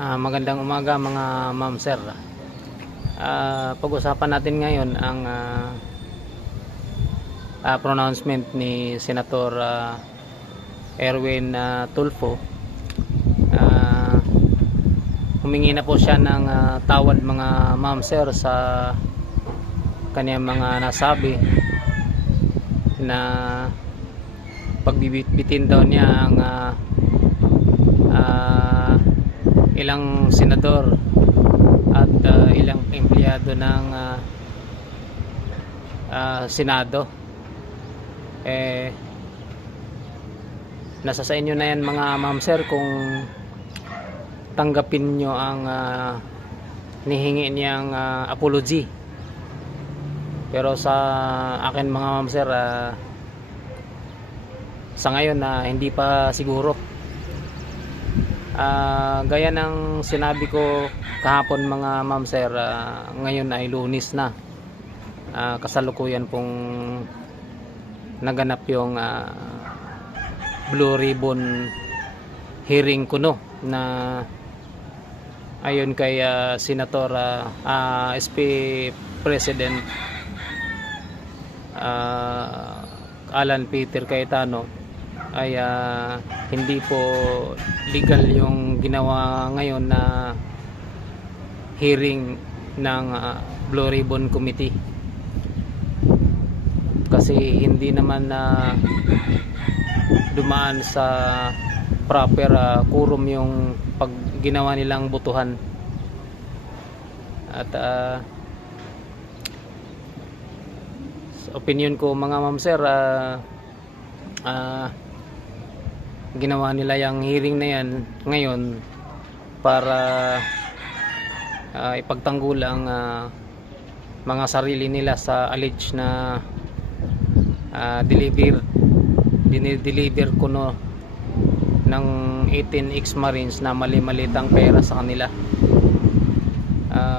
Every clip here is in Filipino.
Magandang umaga mga ma'am sir. Pag-usapan natin ngayon ang pronouncement ni Senator Erwin Tulfo. Humingi na po siya ng tawad mga ma'am sir sa kanyang mga nasabi na pagbibitbitin daw niya ang ilang senador at ilang empleyado ng Senado. Nasa sa inyo na yan mga ma'am sir kung tanggapin nyo ang nihingi niyang apology. Pero sa akin mga ma'am sir, sa ngayon hindi pa siguro. Gaya ng sinabi ko kahapon mga ma'am sir, ngayon ay Lunes na. Kasalukuyan pong naganap yung Blue Ribbon hearing kuno na ayon kay Senator SP President Alan Peter Cayetano ay hindi po legal yung ginawa ngayon na hearing ng Blue Ribbon Committee, kasi hindi naman dumaan sa proper quorum yung pag ginawa nilang botohan. At sa opinion ko mga ma'am sir, ginawa nila yung hearing na yan ngayon para ipagtanggol ang mga sarili nila sa alleged na dinideliver kuno ng 18 ex-marines na mali-malitang pera sa kanila.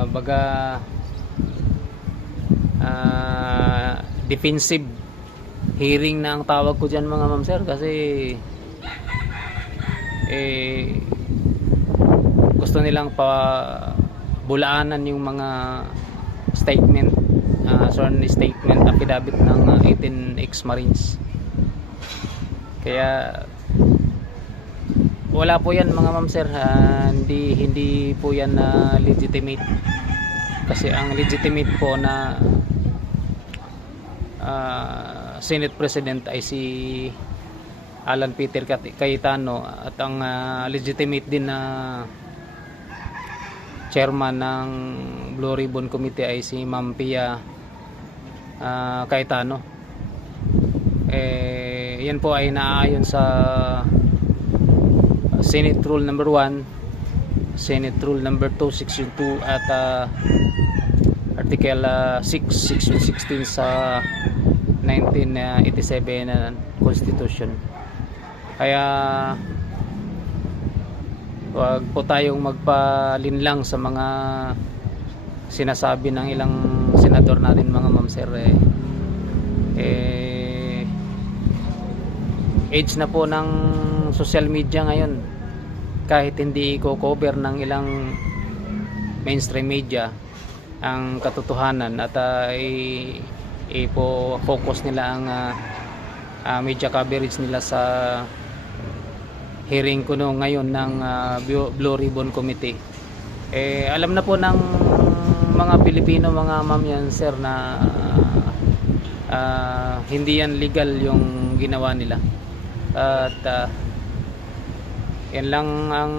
Baga defensive hearing na ang tawag ko dyan mga ma'am sir, kasi gusto nilang bulaanan yung mga statement, sworn statement affidavit ng 18 ex-marines. Kaya wala po yan mga ma'am sir, hindi po yan legitimate, kasi ang legitimate po na Senate President ay si Alan Peter Cayetano, at ang legitimate din na chairman ng Blue Ribbon Committee ay si Ma'am Pia Cayetano. Yan po ay naaayon sa Senate Rule number 1, Senate Rule number 2, Section 2 at Article 6, Section 16 sa 1987 na Constitution. Kaya wag po tayong magpalinlang sa mga sinasabi ng ilang senador natin mga ma'am sir. Age na po ng social media ngayon, kahit hindi i-cover ng ilang mainstream media ang katotohanan at focus nila ang media coverage nila sa hearing kuno ngayon ng Blue Ribbon Committee. Alam na po ng mga Pilipino mga ma'am yan sir na hindi yan legal yung ginawa nila. At yan lang ang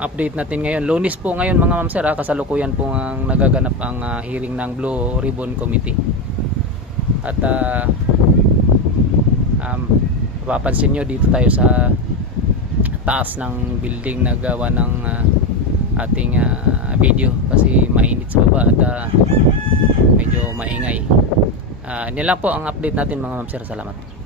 update natin ngayon. Lunes po ngayon mga ma'am sir, kasalukuyan po ang nagaganap ang hearing ng Blue Ribbon Committee. At mapapansin nyo dito tayo sa taas ng building na gawa ng ating video, kasi mainit sa baba at medyo maingay. Yan lang po ang update natin mga ma'am sir. Salamat.